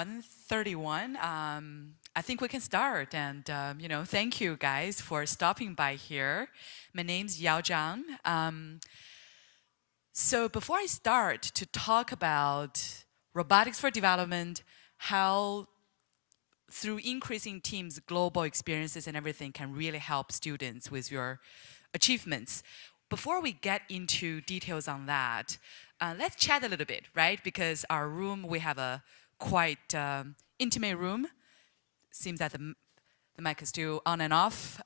1:31. I think we can start. And, thank you guys for stopping by here. My name's Yao Zhang. So before I start to talk about robotics for development, how through increasing teams, global experiences and everything can really help students with your achievements. Before we get into details on that, let's chat a little bit, right? Because our room, we have a quite intimate room. Seems that the mic is still on and off.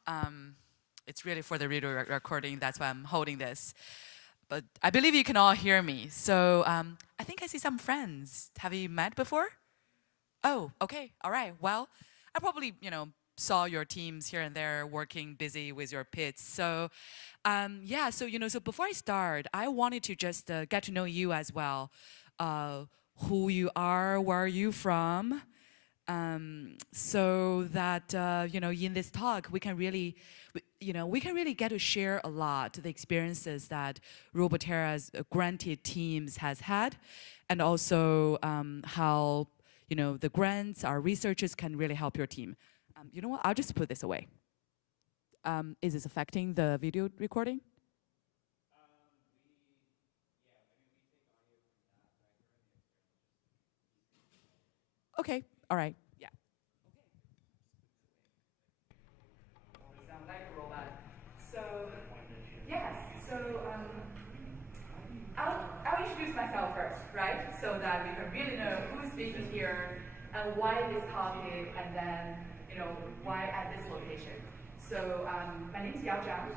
It's really for the video recording, that's why I'm holding this. But I believe you can all hear me. So I think I see some friends. Have you met before? Oh, okay, all right. Well, I probably, saw your teams here and there working busy with your pits. So, so before I start, I wanted to just get to know you as well. Who you are, where are you from? So that in this talk we can really, we can really get to share a lot the experiences that Roboterra's granted teams has had, and also how the grants, our researchers can really help your team. You know what? I'll just put this away. Is this affecting the video recording? Okay. All right. Yeah. Sound like a robot. So, yes. So, I'll introduce myself first, right? So that we can really know who's speaking here and why this topic, and then, why at this location. So, my name is Yao Zhang,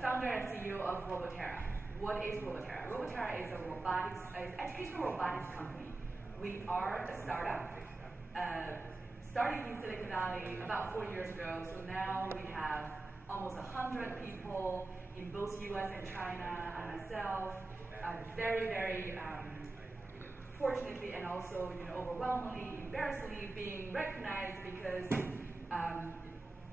founder and CEO of Roboterra. What is Roboterra? Roboterra is is educational robotics company. We are a startup, started in Silicon Valley about 4 years ago. So now we have almost 100 people in both US and China, and myself, very, very fortunately and also overwhelmingly, embarrassingly being recognized because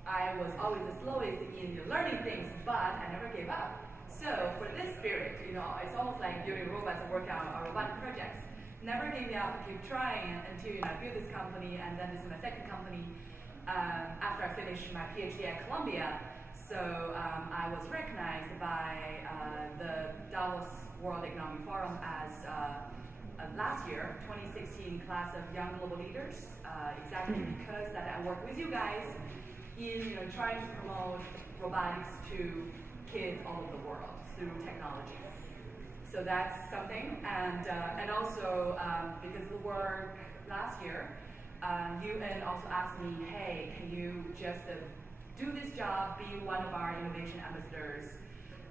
I was always the slowest in learning things, but I never gave up. So for this spirit, it's almost like building robots and working on our robotic projects. Never gave up, keep trying until I built this company, and then this is my second company after I finished my PhD at Columbia. So I was recognized by the Davos World Economic Forum as last year, 2016 class of young global leaders, exactly because that I work with you guys in trying to promote robotics to kids all over the world through technology. So that's something, and also because of the work last year, UN also asked me, hey, can you just do this job, be one of our innovation ambassadors?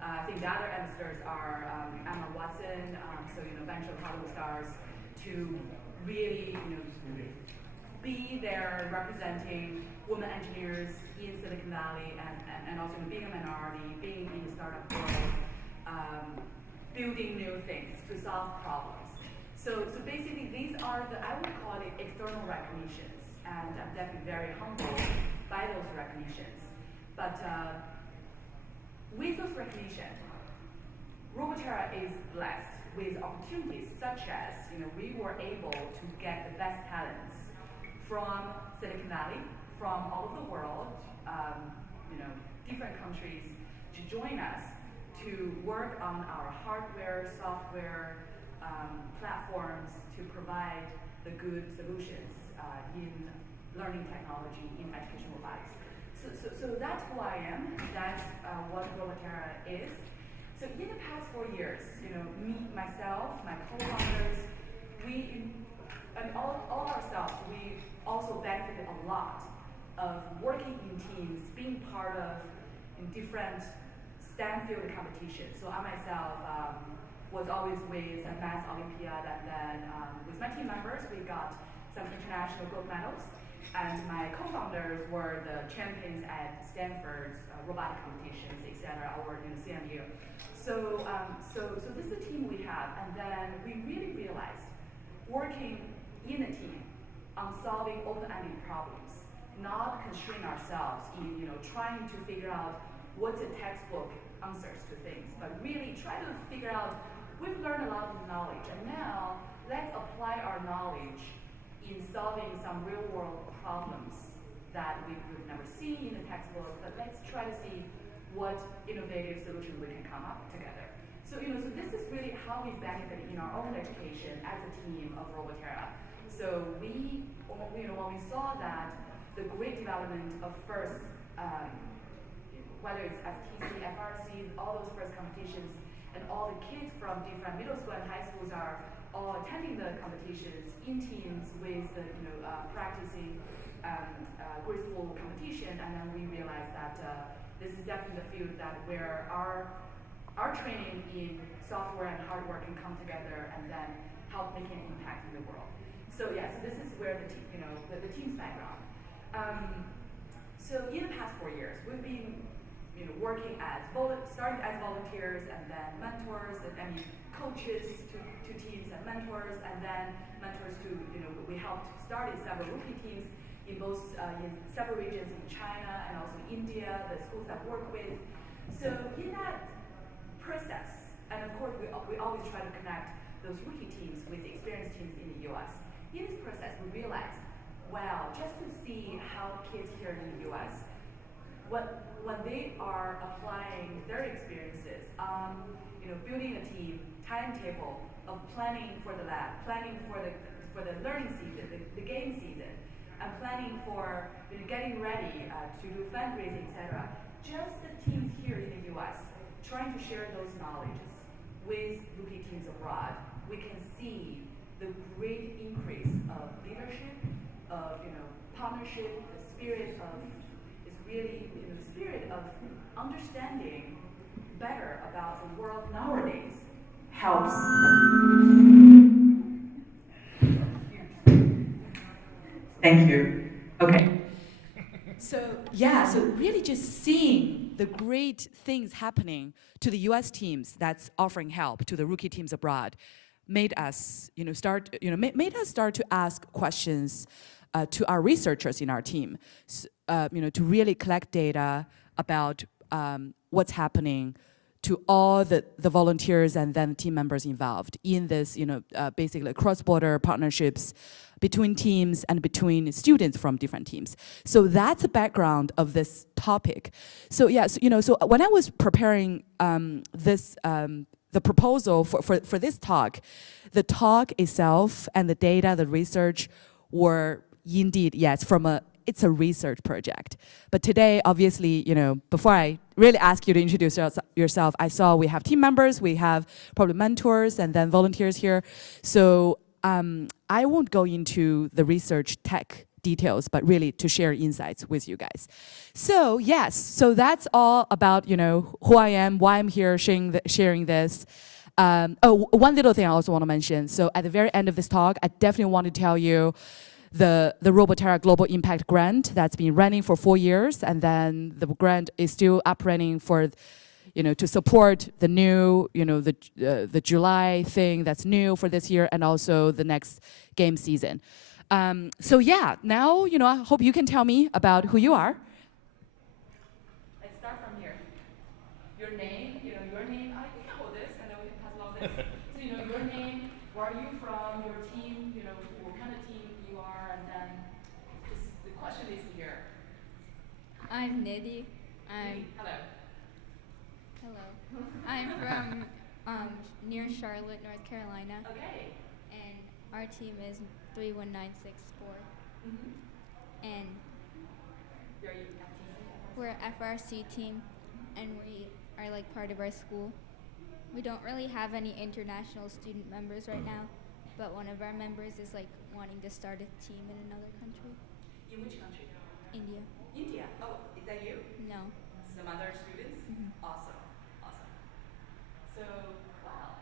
I think the other ambassadors are Emma Watson, venture Hollywood stars, to really be there representing women engineers in Silicon Valley, and also being a minority, being in the startup world, building new things to solve problems. So basically these are I would call it external recognitions, and I'm definitely very humbled by those recognitions. But with those recognitions, Roboterra is blessed with opportunities such as, we were able to get the best talents from Silicon Valley, from all over the world, different countries, to join us to work on our hardware, software, platforms to provide the good solutions in learning technology, in education robotics. So that's who I am. That's what Roboterra is. So in the past 4 years, me, myself, my co-founders, and all ourselves, we also benefited a lot of working in teams, being part of different STEM field competitions. So I myself was always with a math Olympiad, and then with my team members, we got some international gold medals. And my co-founders were the champions at Stanford's robotic competitions, etc., or CMU. So this is the team we have, and then we really realized working in a team on solving open-ended problems, not constrain ourselves in trying to figure out what's a textbook answers to things, but really try to figure out, we've learned a lot of knowledge, and now let's apply our knowledge in solving some real world problems that we've never seen in the textbook, but let's try to see what innovative solutions we can come up together. So, so this is really how we benefit in our own education as a team of Roboterra. So when we saw that the great development of first, whether it's FTC, FRC, all those first competitions, and all the kids from different middle school and high schools are all attending the competitions in teams with the, practicing graceful competition, and then we realized that this is definitely the field that where our training in software and hardware can come together and then help make an impact in the world. So yeah, so this is where the team's background. So in the past 4 years, we've been working starting as volunteers and then mentors and coaches to teams and mentors, and then mentors to we helped started several rookie teams in both in several regions in China and also India, the schools that work with. So in that process, and of course we always try to connect those rookie teams with experienced teams in the US. In this process, we realized, wow, just to see how kids here in the US, when they are applying their experiences, building a team, timetable of planning for the lab, planning for the learning season, the game season, and planning for getting ready to do fundraising, etc. Just the teams here in the US trying to share those knowledges with rookie teams abroad, we can see the great increase of leadership, of partnership, the spirit of understanding better about the world nowadays helps. Thank you. Okay. So really just seeing the great things happening to the US teams that's offering help to the rookie teams abroad made us start to ask questions to our researchers in our team, to really collect data about what's happening to all the volunteers and then team members involved in this, basically cross-border partnerships between teams and between students from different teams. So that's the background of this topic. So so when I was preparing the proposal for this talk, the talk itself and the data, the research were indeed, yes, it's a research project. But today, obviously, before I really ask you to introduce yourself, I saw we have team members, we have probably mentors and then volunteers here. So I won't go into the research tech details, but really to share insights with you guys. So yes, so that's all about who I am, why I'm here sharing this. One little thing I also want to mention. So at the very end of this talk, I definitely want to tell you the Roboterra Global Impact Grant that's been running for 4 years, and then the grant is still up running for, to support the new, the July thing that's new for this year, and also the next game season. So yeah, now I hope you can tell me about who you are. Let's start from here. Your name, your name. I can hold this, and then we can pass along this. So your name, where are you from, your team, what kind of team you are, and then the question is here. I'm Nidhi. Hello. Hello. I'm from near Charlotte, North Carolina. Okay. And our team is 31964. Mm-hmm. And Are you FTC? we're an FRC team, and we are like part of our school. We don't really have any international student members right now, but one of our members is like wanting to start a team in another country. In which country? India. India. Oh, is that you? No. Some other students? Mm-hmm. Awesome. So, wow.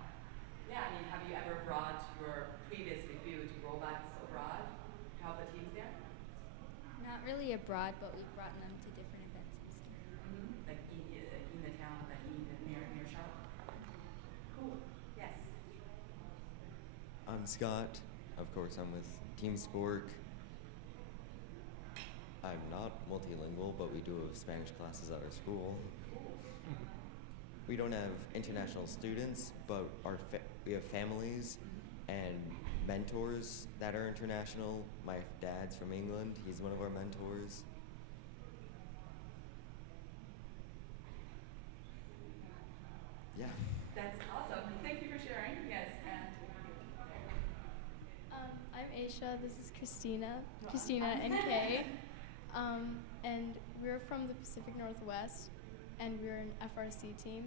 Yeah, have you ever brought your previously built robots abroad to help the teams there? Not really abroad, but we've brought them to different events and stuff. Mm-hmm. Like in the town, like near Charlotte? Cool. Yes. I'm Scott. Of course, I'm with Team Spork. I'm not multilingual, but we do have Spanish classes at our school. We don't have international students, but we have families, and mentors that are international. My dad's from England. He's one of our mentors. Yeah. That's awesome. Thank you for sharing. Yes, and I'm Aisha. This is Christina and Kay. And we're from the Pacific Northwest, and we're an FRC team,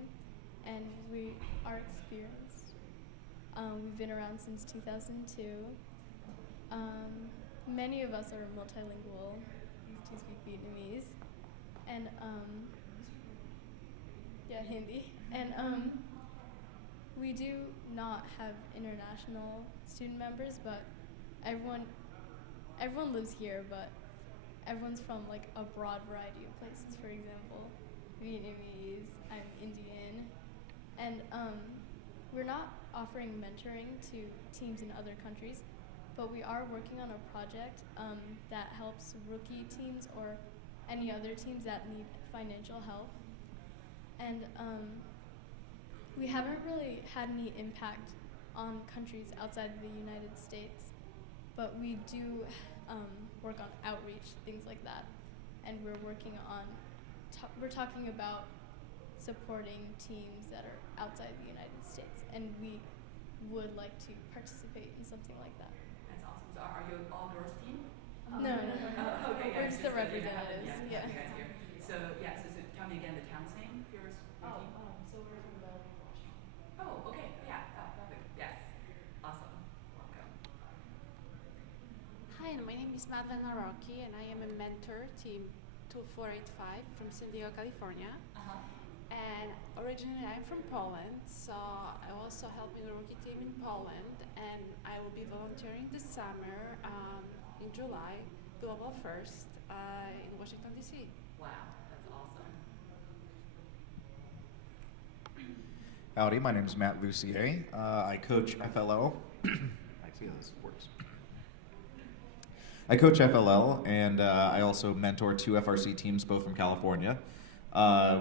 and we are experienced. We've been around since 2002. Many of us are multilingual. These two speak Vietnamese, and Hindi. And we do not have international student members, but everyone lives here, but everyone's from like a broad variety of places. For example, Vietnamese, I'm Indian, and we're not offering mentoring to teams in other countries, but we are working on a project that helps rookie teams or any other teams that need financial help. And we haven't really had any impact on countries outside of the United States, but we do work on outreach, things like that. And we're working on, we're talking about supporting teams that are outside the United States, and we would like to participate in something like that. that's awesome. So are you an all-girls team? No. Oh, okay, We're yeah, just the good, representatives. Yeah. Yeah. You guys here. So tell me again the town's name. Your team. So we're from Washington. Oh, okay. Yeah. Oh, perfect. Yes. Awesome. Welcome. Hi, and my name is Madeleine Aroki, and I am a mentor, team 2485 from San Diego, California. And originally I'm from Poland, so I'm also helping a rookie team in Poland, and I will be volunteering this summer in July, Global First, in Washington, D.C. Wow, that's awesome. Howdy, my name is Matt Lucier. I coach FLL. I see how this works. I coach FLL, and I also mentor 2 FRC teams, both from California.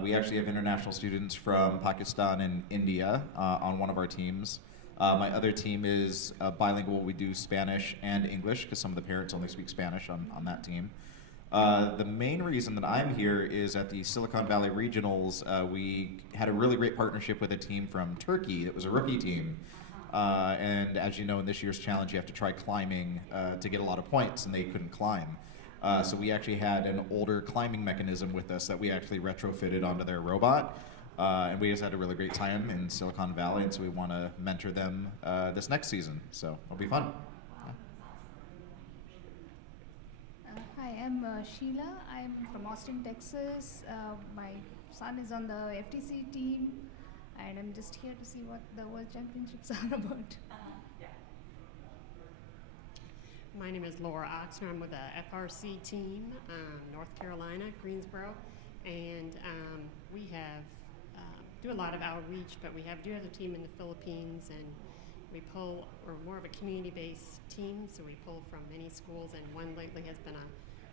We actually have international students from Pakistan and India on one of our teams. My other team is bilingual. We do Spanish and English because some of the parents only speak Spanish on that team. The main reason that I'm here is at the Silicon Valley Regionals, we had a really great partnership with a team from Turkey. It was a rookie team. And as you know, in this year's challenge, you have to try climbing to get a lot of points, and they couldn't climb. So we actually had an older climbing mechanism with us that we actually retrofitted onto their robot. And we just had a really great time in Silicon Valley, and so we want to mentor them this next season. So it'll be fun. Hi, I'm Sheila. I'm from Austin, Texas. My son is on the FTC team, and I'm just here to see what the World Championships are about. Yeah. My name is Laura Oxner. I'm with the FRC team, North Carolina, Greensboro, and we have do a lot of outreach, but we do have a team in the Philippines, and we're more of a community-based team, so we pull from many schools, and one lately has been a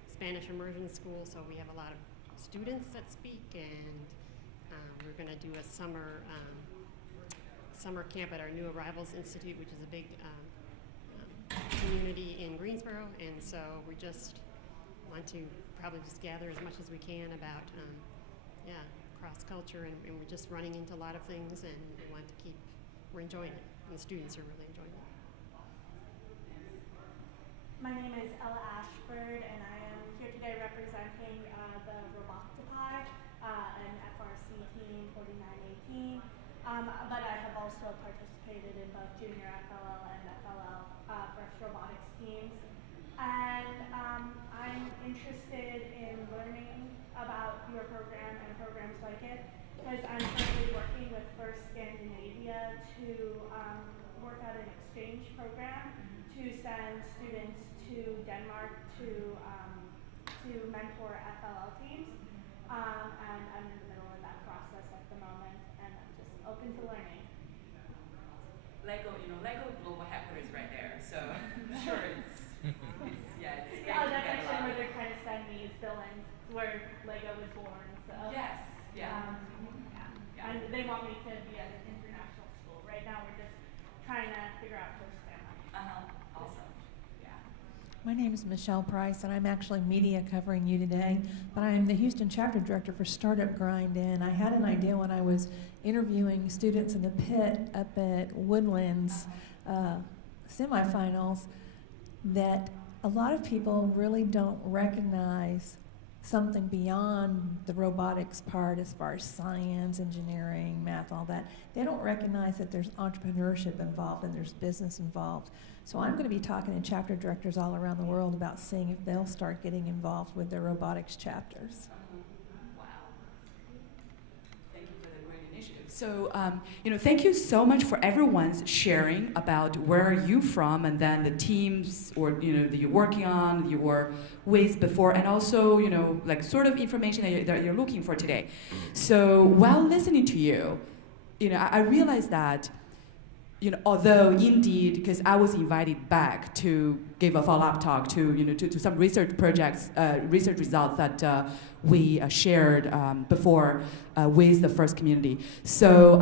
Spanish immersion school, so we have a lot of students that speak, and we're going to do a summer camp at our New Arrivals Institute, which is a big community in Greensboro, and so we just want to probably just gather as much as we can about cross culture, and we're just running into a lot of things, and we're enjoying it, and the students are really enjoying it. My name is Ella Ashford, and I am here today representing the Robotics, an FRC team 4918. But I have also participated in both junior FLL and FLL first robotics teams. And I'm interested in learning about your program and programs like it, because I'm currently working with First Scandinavia to work out an exchange program to send students to Denmark to mentor FLL teams. And I'm in the middle of that process at the moment, and I'm just open to learning. Lego Global Hacker is right there, so I'm sure it's Yeah, that's actually where they're trying to send me, is Billund, where Lego was born. So Yes, yeah. And they want me to be at an international school. Right now we're just trying to figure out first family. My name is Michelle Price, and I'm actually media covering you today. But I'm the Houston chapter director for Startup Grind, and I had an idea when I was interviewing students in the pit up at Woodlands semifinals that a lot of people really don't recognize something beyond the robotics part as far as science, engineering, math, all that. They don't recognize that there's entrepreneurship involved and there's business involved. So I'm going to be talking to chapter directors all around the world about seeing if they'll start getting involved with their robotics chapters. Wow. Thank you for the great initiative. So, thank you so much for everyone's sharing about where are you from and then the teams or, that you're working on, you were with before, and also, like sort of information that you're looking for today. So while listening to you, I realized that although indeed, because I was invited back to give a follow-up talk to some research projects, research results that we shared before with the first community. So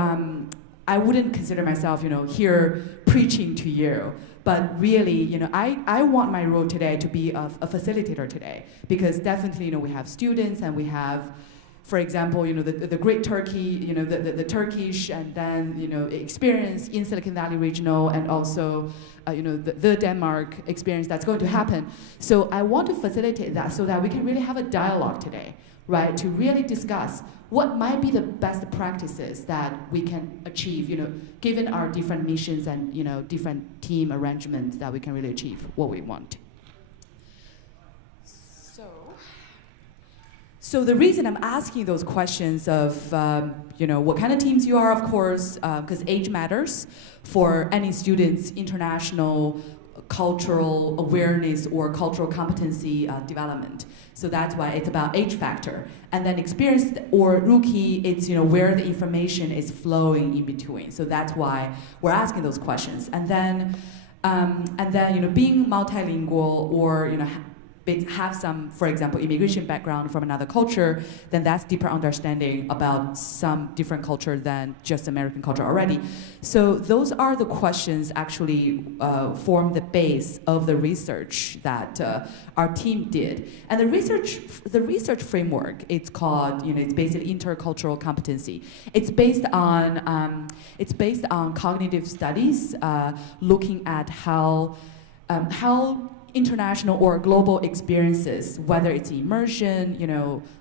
I wouldn't consider myself, here preaching to you, but really, I want my role today to be a facilitator today, because definitely, we have students and we have, for example, the Great Turkey, the Turkish, and then, experience in Silicon Valley regional, and also, the Denmark experience that's going to happen. So I want to facilitate that so that we can really have a dialogue today, right? To really discuss what might be the best practices that we can achieve, given our different missions and, different team arrangements that we can really achieve what we want. So the reason I'm asking those questions of, what kind of teams you are, of course, because age matters for any student's international cultural awareness or cultural competency development. So that's why it's about age factor. And then experienced or rookie, it's where the information is flowing in between. So that's why we're asking those questions. And then being multilingual or have some, for example, immigration background from another culture, then that's deeper understanding about some different culture than just American culture already. So those are the questions actually form the base of the research that our team did. And the research framework, it's called, it's basically intercultural competency. It's based on cognitive studies, looking at how international or global experiences, whether it's immersion,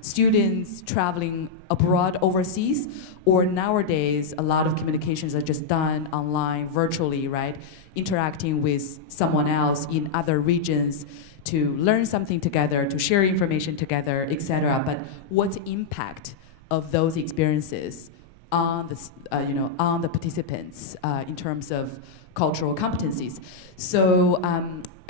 students traveling abroad overseas, or nowadays a lot of communications are just done online, virtually, right? Interacting with someone else in other regions to learn something together, to share information together, etc. But what's the impact of those experiences on the participants in terms of cultural competencies? So.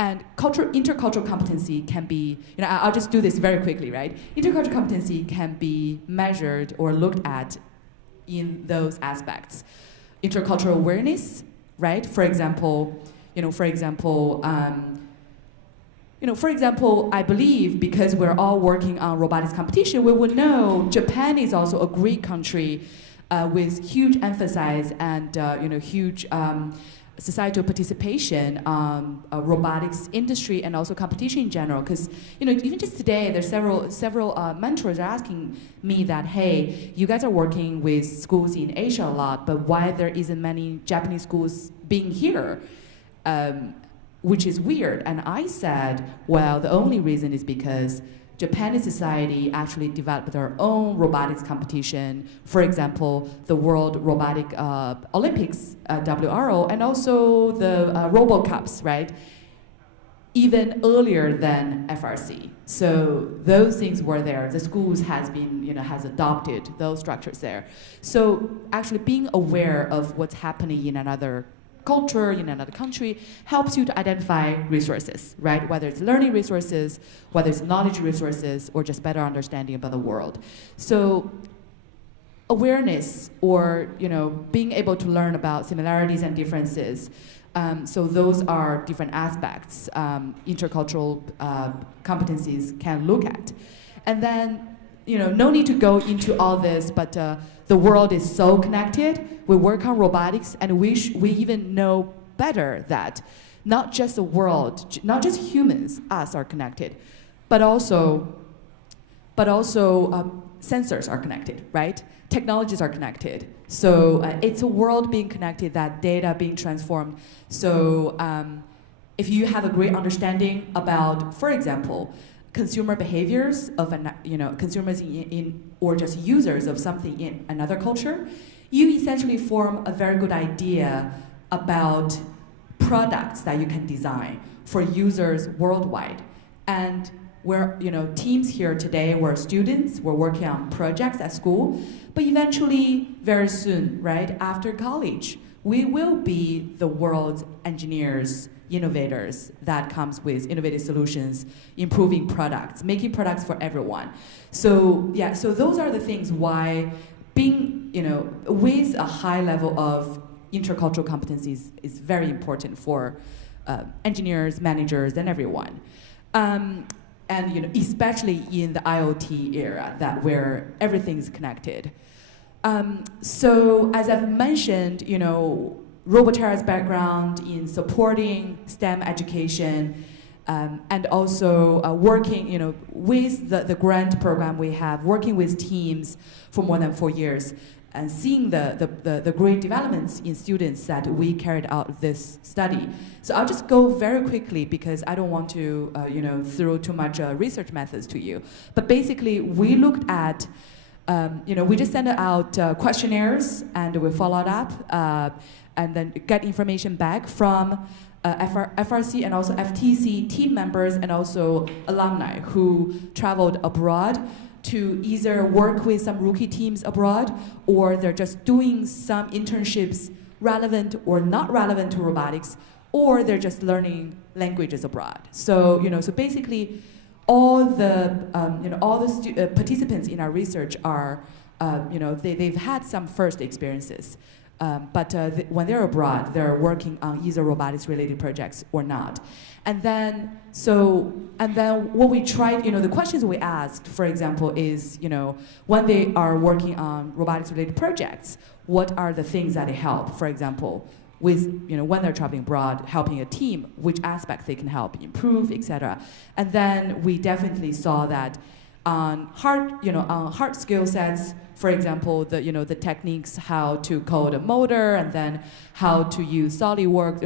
And intercultural competency can be, I'll just do this very quickly, right? Intercultural competency can be measured or looked at in those aspects. Intercultural awareness, right? For example, I believe because we're all working on robotics competition, we would know Japan is also a great country with huge emphasis and huge societal participation on robotics industry and also competition in general. Because even just today, there's several mentors are asking me that, hey, you guys are working with schools in Asia a lot, but why there isn't many Japanese schools being here? Which is weird. And I said, well, the only reason is because Japanese society actually developed their own robotics competition. For example, the World Robotic Olympics, WRO, and also the Robo Cups, right? Even earlier than FRC. So those things were there. The schools has adopted those structures there. So actually being aware of what's happening in another culture in another country helps you to identify resources, right? Whether it's learning resources, whether it's knowledge resources, or just better understanding about the world. So awareness or being able to learn about similarities and differences. So those are different aspects intercultural competencies can look at. And then no need to go into all this, but the world is so connected. We work on robotics, and we even know better that not just the world, not just humans, us are connected, but also sensors are connected, right? Technologies are connected. So it's a world being connected, that data being transformed. So if you have a great understanding about, for example, consumer behaviors of consumers in or just users of something in another culture, you essentially form a very good idea about products that you can design for users worldwide. And we're, teams here today, we're students, we're working on projects at school, but eventually, very soon, right, after college, we will be the world's engineers, innovators that comes with innovative solutions, improving products, making products for everyone. So yeah, so those are the things why being, with a high level of intercultural competencies is very important for engineers, managers, and everyone. And especially in the IoT era, that where everything's connected. So as I've mentioned, Roboterra's background in supporting STEM education, and also working, with the grant program we have, working with teams for more than 4 years, and seeing the great developments in students that we carried out this study. So I'll just go very quickly because I don't want to, throw too much research methods to you. But basically, we looked at, we just sent out questionnaires and we followed up and then get information back from FRC and also FTC team members and also alumni who traveled abroad to either work with some rookie teams abroad, or they're just doing some internships relevant or not relevant to robotics, or they're just learning languages abroad. So, so basically, all the participants in our research are, they've had some first experiences. But when they're abroad, they're working on either robotics-related projects or not. And then what we tried, the questions we asked, for example, is, when they are working on robotics-related projects, what are the things that they help? For example, with, when they're traveling abroad, helping a team, which aspects they can help improve, etc. And then we definitely saw that on hard skill sets, for example, the techniques, how to code a motor, and then how to use SolidWorks,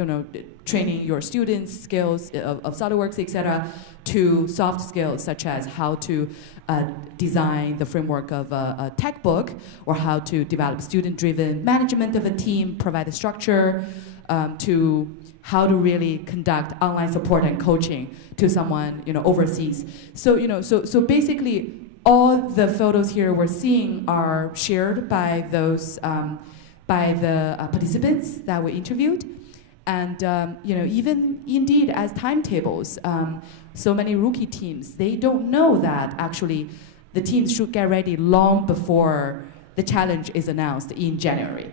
training your students' skills of SolidWorks, etc., to soft skills such as how to design the framework of a tech book, or how to develop student-driven management of a team, provide a structure, to how to really conduct online support and coaching to someone overseas. So basically, all the photos here we're seeing are shared by those by the participants that we interviewed, and even indeed as timetables. So many rookie teams, they don't know that actually the teams should get ready long before the challenge is announced in January.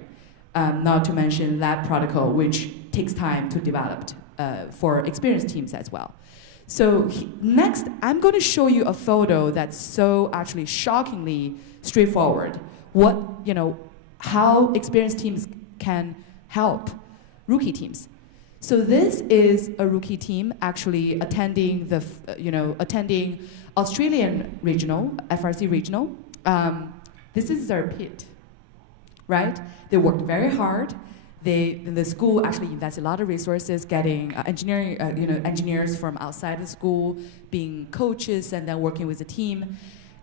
Not to mention lab protocol, which takes time to develop for experienced teams as well. So next, I'm going to show you a photo that's so actually shockingly straightforward. How experienced teams can help rookie teams. So this is a rookie team actually attending attending Australian regional, FRC regional. This is their pit, right? They worked very hard. The school actually invested a lot of resources getting engineers from outside the school, being coaches, and then working with the team.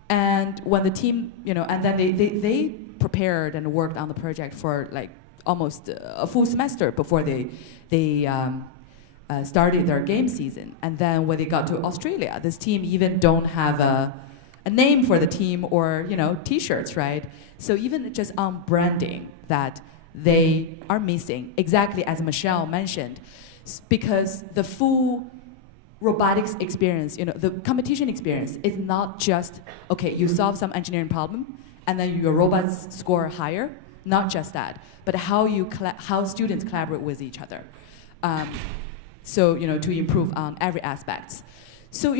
And when the team, and then they prepared and worked on the project for like almost a full semester before they started their game season. And then when they got to Australia, this team even don't have a name for the team or T-shirts, right? So even just on branding that they are missing, exactly as Michelle mentioned, because the full robotics experience, the competition experience is not just, okay, you solve some engineering problem and then your robots score higher, not just that, but how students collaborate with each other. To improve on every aspect. So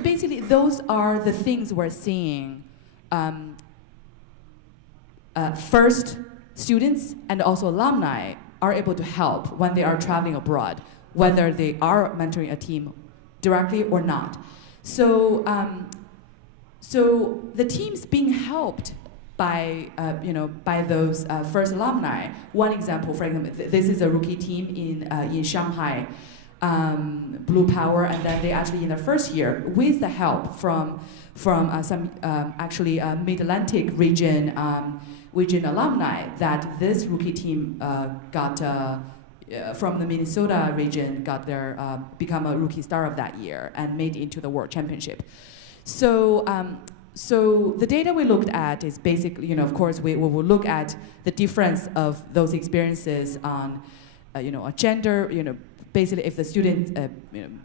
basically those are the things we're seeing. First, students and also alumni are able to help when they are traveling abroad whether they are mentoring a team directly or not. So, so the team's being helped by, by those first alumni. One example, for example, this is a rookie team in Shanghai, Blue Power, and then they actually in their first year, with the help from some Mid-Atlantic region alumni, that this rookie team got from the Minnesota region got their become a rookie star of that year and made it into the World Championship. So. So the data we looked at is basically, of course, we will look at the difference of those experiences on, a gender, basically if the student,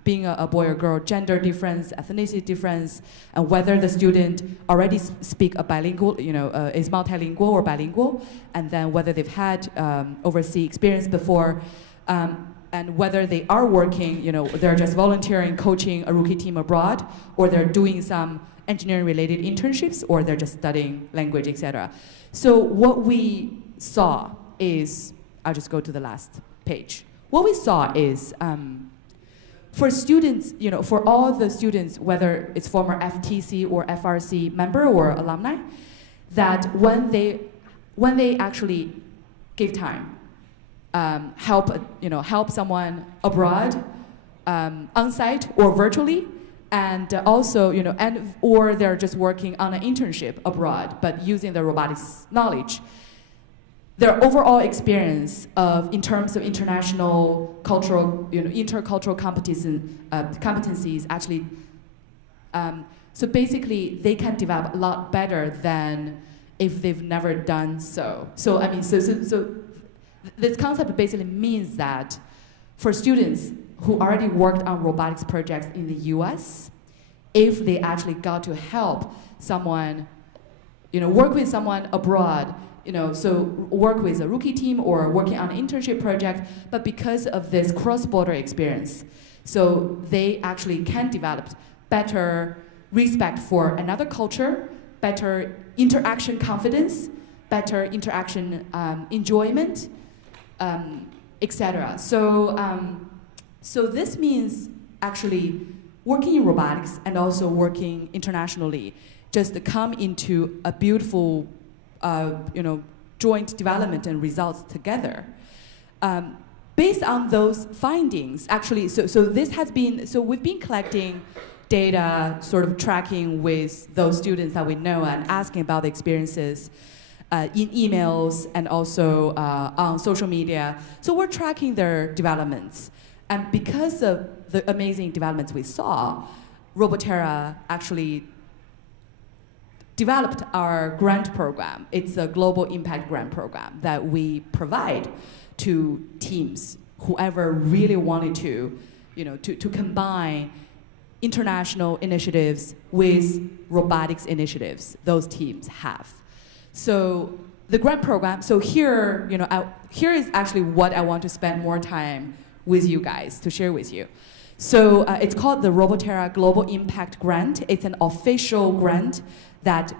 being a boy or girl, gender difference, ethnicity difference, and whether the student already speak a bilingual, is multilingual or bilingual, and then whether they've had overseas experience before, and whether they are working, they're just volunteering, coaching a rookie team abroad, or they're doing some engineering-related internships, or they're just studying language, etc. So what we saw is, I'll just go to the last page. What we saw is, for students, for all the students, whether it's former FTC or FRC member or alumni, that when they actually give time, help someone abroad, on-site or virtually, and also, or they're just working on an internship abroad, but using the robotics knowledge. Their overall experience in terms of international, cultural, intercultural competencies actually, so basically they can develop a lot better than if they've never done so. So I mean, so this concept basically means that for students who already worked on robotics projects in the US, if they actually got to help someone, work with someone abroad, so work with a rookie team or working on an internship project, but because of this cross-border experience, so they actually can develop better respect for another culture, better interaction confidence, better interaction enjoyment, etc. So this means actually working in robotics and also working internationally just come into a beautiful, joint development and results together. Based on those findings, actually, so we've been collecting data, sort of tracking with those students that we know and asking about the experiences in emails and also on social media. So we're tracking their developments. And because of the amazing developments we saw, Roboterra actually developed our grant program. It's a global impact grant program that we provide to teams, whoever really wanted to, to combine international initiatives with robotics initiatives those teams have. So the grant program, so here, here is actually what I want to spend more time with you guys to share with you. So it's called the Roboterra Global Impact Grant. It's an official grant that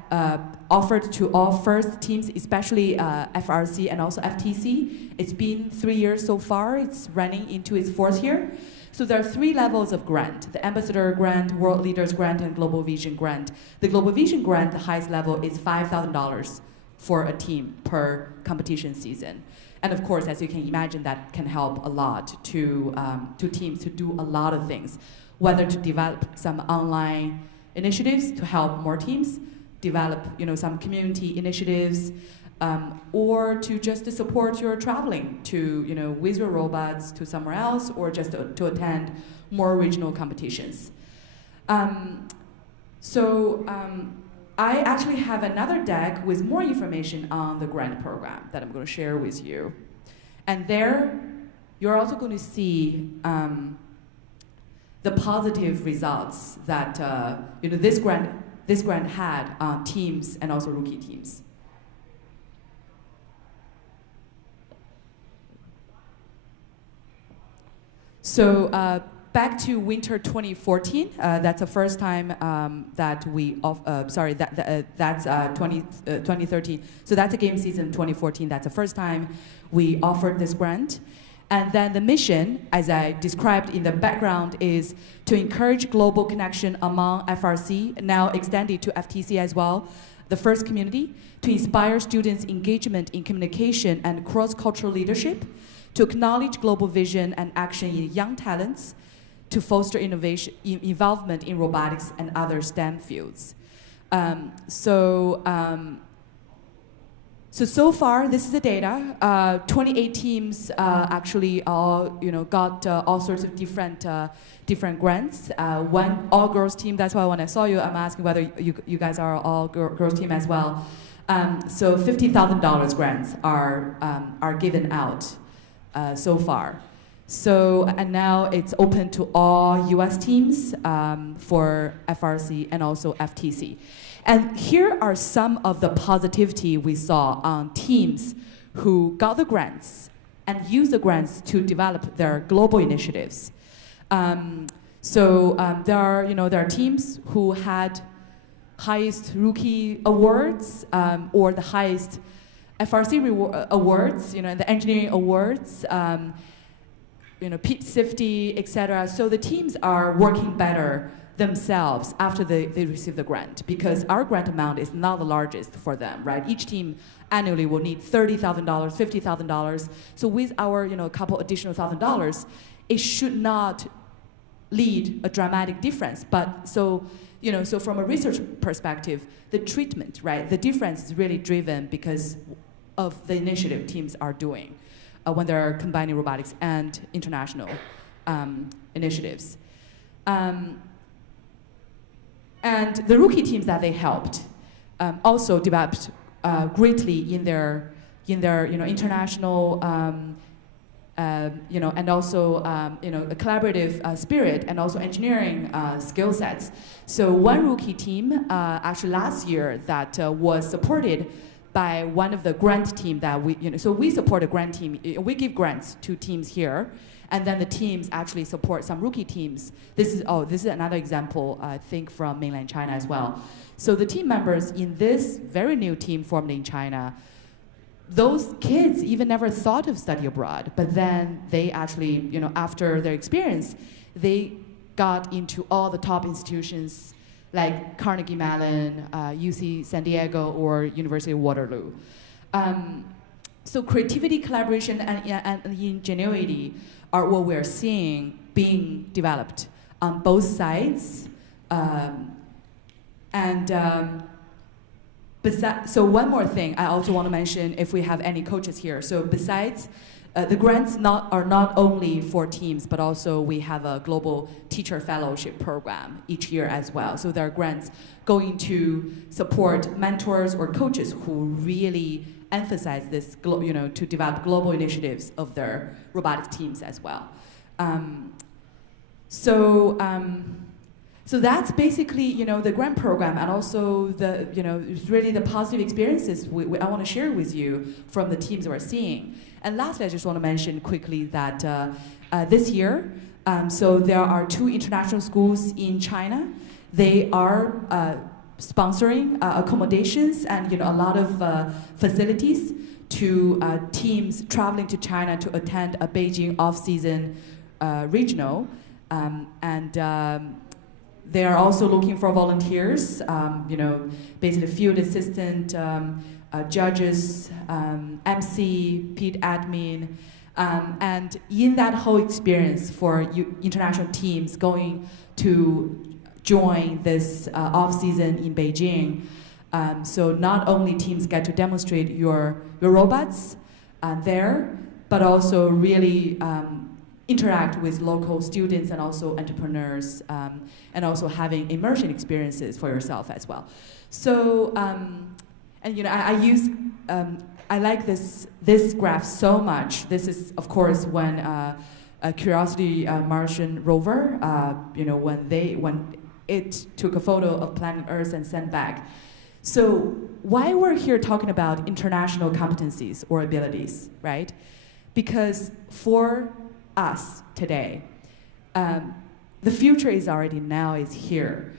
offered to all first teams, especially FRC and also FTC. It's been 3 years so far. It's running into its 4th year. So there are 3 levels of grant: the Ambassador Grant, World Leaders Grant, and Global Vision Grant. The Global Vision Grant, the highest level, is $5,000 for a team per competition season. And of course, as you can imagine, that can help a lot to teams to do a lot of things, whether to develop some online initiatives to help more teams, develop some community initiatives, or to just support your traveling to with your robots to somewhere else, or just to attend more regional competitions. I actually have another deck with more information on the grant program that I'm going to share with you. And there, you're also going to see the positive results that this grant had on teams and also rookie teams. So back to winter 2014. That's the first time that we, that's 2013. So that's a game season 2014. That's the first time we offered this grant. And then the mission, as I described in the background, is to encourage global connection among FRC, now extended to FTC as well, the first community, to inspire students' engagement in communication and cross-cultural leadership, to acknowledge global vision and action in young talents, to foster innovation, involvement in robotics and other STEM fields. So far, this is the data. 28 teams actually all got all sorts of different grants. One all-girls team. That's why when I saw you, I'm asking whether you guys are all girls team as well. So $50,000 grants are given out so far. So and now it's open to all U.S. teams for FRC and also FTC. And here are some of the positivity we saw on teams who got the grants and used the grants to develop their global initiatives. There are teams who had highest rookie awards or the highest FRC awards, the engineering awards, peak safety, etc. So the teams are working better themselves after they receive the grant, because our grant amount is not the largest for them, right? Each team annually will need $30,000, $50,000. So with our couple additional $1,000, it should not lead a dramatic difference. But so from a research perspective, the treatment, right, the difference is really driven because of the initiative teams are doing when they're combining robotics and international initiatives. And the rookie teams that they helped also developed greatly in their international and also a collaborative spirit and also engineering skill sets. So one rookie team actually last year that was supported by one of the grant team that so we support a grant team. We give grants to teams here, and then the teams actually support some rookie teams. This is another example, I think, from mainland China as well. So the team members in this very new team formed in China, those kids even never thought of study abroad, but then they actually, after their experience, they got into all the top institutions like Carnegie Mellon, UC San Diego, or University of Waterloo. So creativity, collaboration, and ingenuity are what we're seeing being developed on both sides. So one more thing I also want to mention, if we have any coaches here. So besides, the grants are not only for teams, but also we have a global teacher fellowship program each year as well. So there are grants going to support mentors or coaches who really emphasize this, to develop global initiatives of their robotics teams as well. So that's basically, the grant program, and also the, really the positive experiences I want to share with you from the teams we're seeing. And lastly, I just want to mention quickly that this year, so there are 2 international schools in China. They are sponsoring accommodations and a lot of facilities to teams traveling to China to attend a Beijing off-season regional. They are also looking for volunteers, basically field assistant, judges, MC, PED admin, and in that whole experience for international teams going to join this off-season in Beijing, so not only teams get to demonstrate your robots there, but also really interact with local students and also entrepreneurs, and also having immersion experiences for yourself as well. So, I like this graph so much. This is, of course, when a Curiosity Martian rover, when it took a photo of planet Earth and sent back. So why we're here talking about international competencies or abilities, right? Because for us today, the future is already now, is here.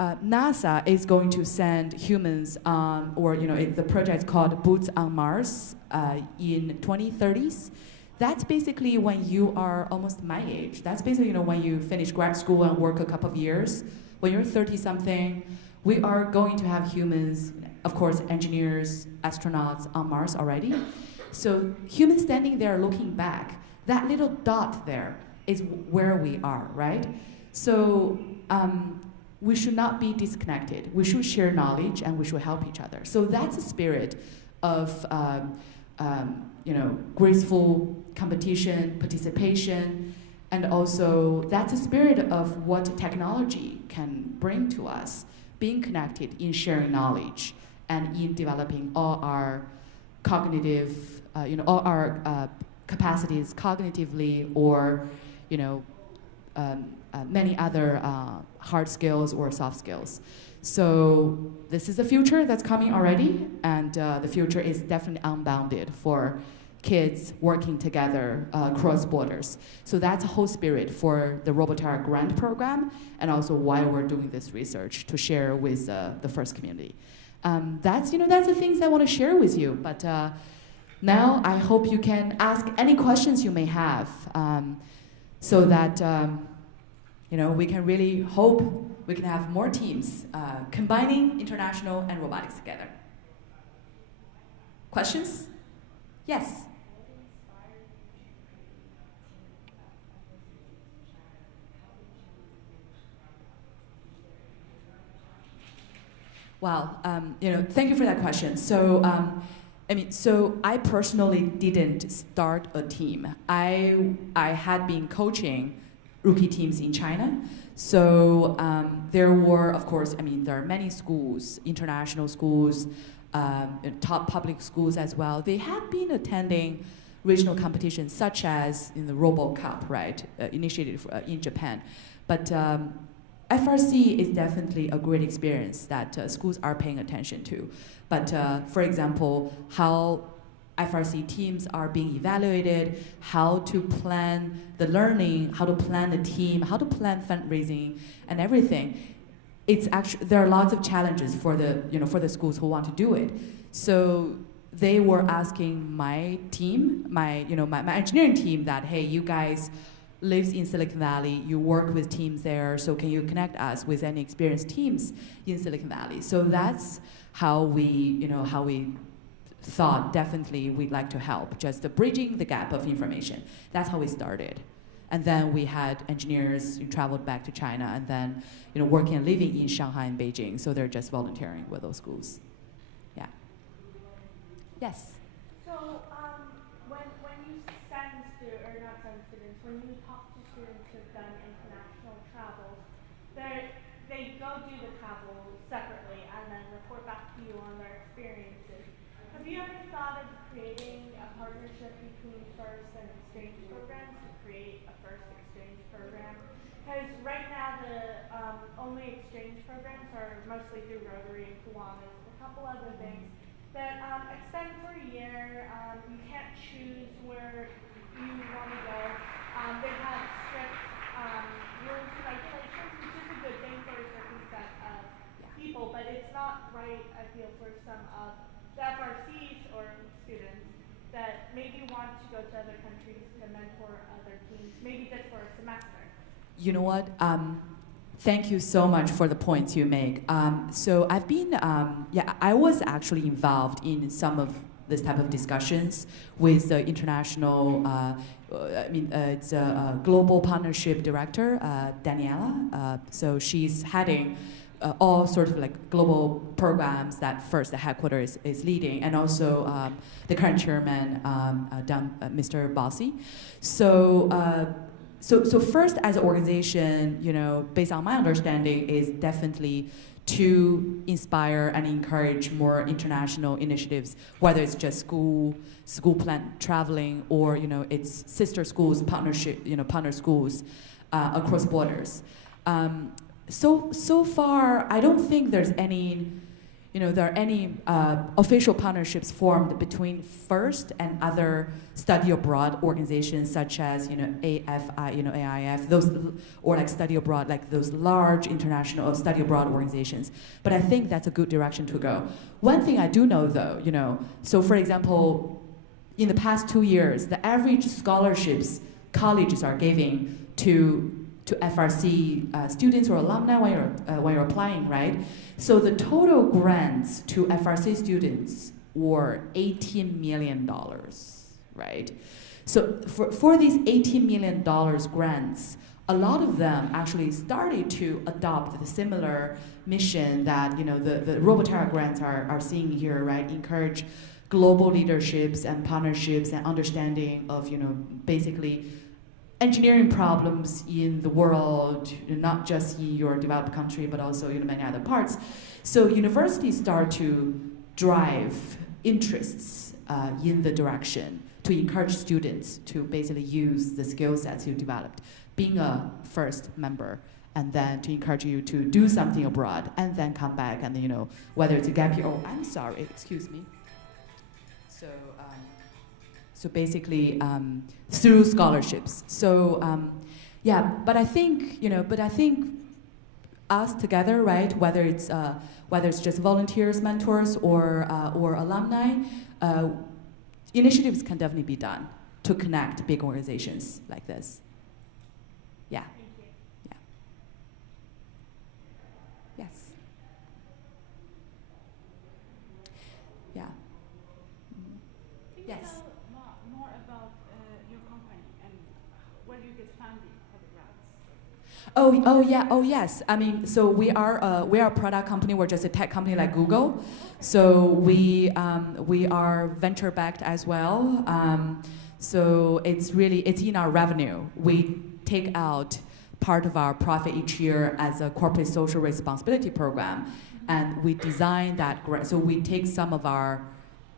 NASA is going to send humans on, or the project is called Boots on Mars in 2030s. That's basically when you are almost my age. That's basically, when you finish grad school and work a couple of years. When you're 30-something, we are going to have humans, of course, engineers, astronauts on Mars already. So humans standing there looking back, that little dot there is where we are, right? So we should not be disconnected. We should share knowledge and we should help each other. So that's the spirit of graceful competition, participation, and also that's the spirit of what technology can bring to us, being connected in sharing knowledge and in developing all our cognitive, all our capacities cognitively or, many other hard skills or soft skills. So this is the future that's coming already, and the future is definitely unbounded for kids working together across borders. So that's the whole spirit for the Robotics grant program, and also why we're doing this research to share with the FIRST community. That's the things I want to share with you. But now I hope you can ask any questions you may have, so that we can really hope we can have more teams combining international and robotics together. Questions? Yes. Wow, thank you for that question. So, so I personally didn't start a team. I had been coaching rookie teams in China. So there were, of course, there are many schools, international schools, top public schools as well. They had been attending regional competitions such as in the Robo Cup, right, initiated in Japan. But FRC is definitely a great experience that schools are paying attention to. But for example, how FRC teams are being evaluated, how to plan the learning, how to plan the team, how to plan fundraising, and everything. It's actually there are lots of challenges for the schools who want to do it. So they were asking my team, my engineering team, that hey, you guys lives in Silicon Valley, you work with teams there, so can you connect us with any experienced teams in Silicon Valley? So that's how we thought definitely we'd like to help, just bridging the gap of information. That's how we started. And then we had engineers who traveled back to China and then working and living in Shanghai and Beijing, so they're just volunteering with those schools. Yeah. Yes? So when you send students, or not send students, when you talk to students who've done international travels, they go do the travel separately and then report back to you on their experiences. Have you ever thought of creating a partnership between FIRST and exchange programs to create a FIRST exchange program? Because right now the only exchange programs are mostly through Rotary and Kiwanis, a couple other things that extend for a year. You can't choose where you want to go. They have strict rules and regulations, which is a good thing for a certain set of people, but it's not right, I feel, for some of the FRCs or students that maybe want to go to other countries to mentor other teams, maybe just for a semester. You know what? Thank you so much for the points you make. So I've been, I was actually involved in some of this type of discussions with the international, it's a global partnership director, Daniela. So she's heading all sorts of global programs that FIRST, the headquarters, is leading, and also the current chairman, Mr. Bossi. So FIRST as an organization, based on my understanding, is definitely to inspire and encourage more international initiatives, whether it's just school plan traveling, or it's sister schools, partnership, partner schools across borders. So far, I don't think there's any, there are any official partnerships formed between FIRST and other study abroad organizations such as AFI, AIF, those, or study abroad, those large international study abroad organizations. But I think that's a good direction to go. One thing I do know though, so for example, in the past 2 years, the average scholarships colleges are giving to FRC students or alumni when you're applying, right? So the total grants to FRC students were $18 million, right? So for these $18 million grants, a lot of them actually started to adopt the similar mission that the Roboterra grants are seeing here, right? Encourage global leaderships and partnerships and understanding of basically engineering problems in the world, not just in your developed country, but also in many other parts. So universities start to drive interests in the direction to encourage students to basically use the skill sets you developed, being a first member, and then to encourage you to do something abroad, and then come back, and whether it's a gap year. Oh, I'm sorry, excuse me. So basically through scholarships. So yeah, but I think us together, right? Whether it's just volunteers, mentors, or alumni, initiatives can definitely be done to connect big organizations like this. Yeah. Yeah. Yes. Yeah. Can you Yes. tell more about your company and where do you get funding for the grants? Oh yeah. Oh yes. I mean, so we are a product company. We're just a tech company like Google. So we are venture backed as well. So it's in our revenue. We take out part of our profit each year as a corporate social responsibility program, and we design that grant. So we take some of our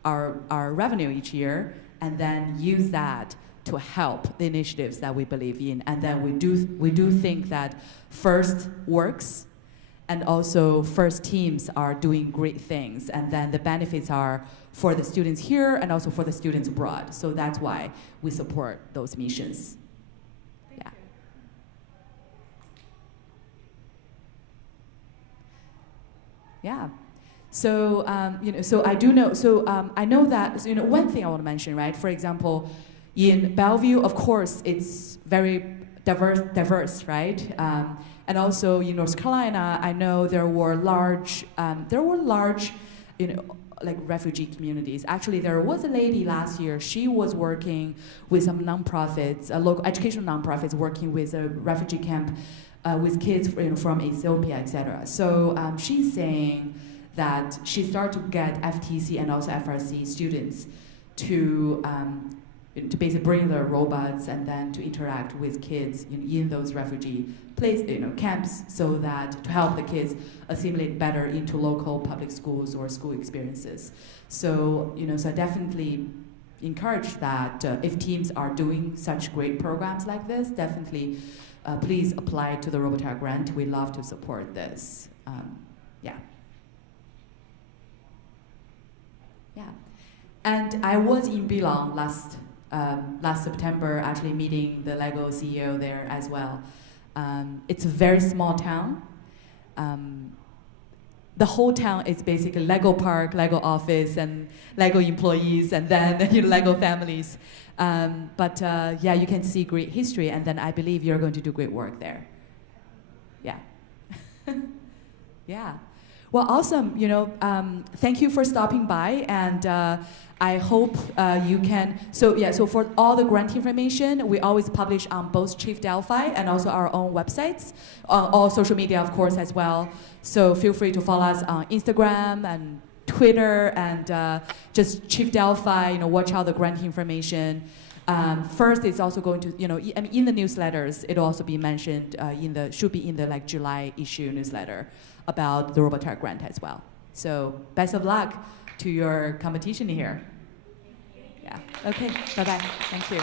revenue each year and then use that to help the initiatives that we believe in. And then we do think that FIRST works, and also FIRST teams are doing great things, and then the benefits are for the students here and also for the students abroad. So that's why we support those missions. Yeah. Yeah. So so I do know. So I know that. So, one thing I want to mention, right? For example, in Bellevue, of course, it's very diverse, right? And also in North Carolina, I know there were large, like refugee communities. Actually, there was a lady last year. She was working with some nonprofits, local educational nonprofits, working with a refugee camp with kids from Ethiopia, etc. So she's saying that she started to get FTC and also FRC students to basically bring their robots and then to interact with kids in those refugee camps, so that to help the kids assimilate better into local public schools or school experiences. So so I definitely encourage that if teams are doing such great programs like this, definitely please apply to the Roboterra grant. We love to support this. Yeah. Yeah. And I was in Bilong last September, actually meeting the Lego CEO there as well. It's a very small town. The whole town is basically Lego Park, Lego office, and Lego employees, and then Lego families. But yeah, you can see great history, and then I believe you're going to do great work there. Yeah. Yeah. Well, awesome. Thank you for stopping by, and I hope you can. So yeah. So for all the grant information, we always publish on both Chief Delphi and also our own websites, all social media, of course, as well. So feel free to follow us on Instagram and Twitter, and just Chief Delphi. Watch out the grant information. First, it's also going to, in the newsletters, it'll also be mentioned should be in the July issue newsletter about the Roboterra grant as well. So best of luck to your competition here. Yeah. Okay. Bye bye. Thank you.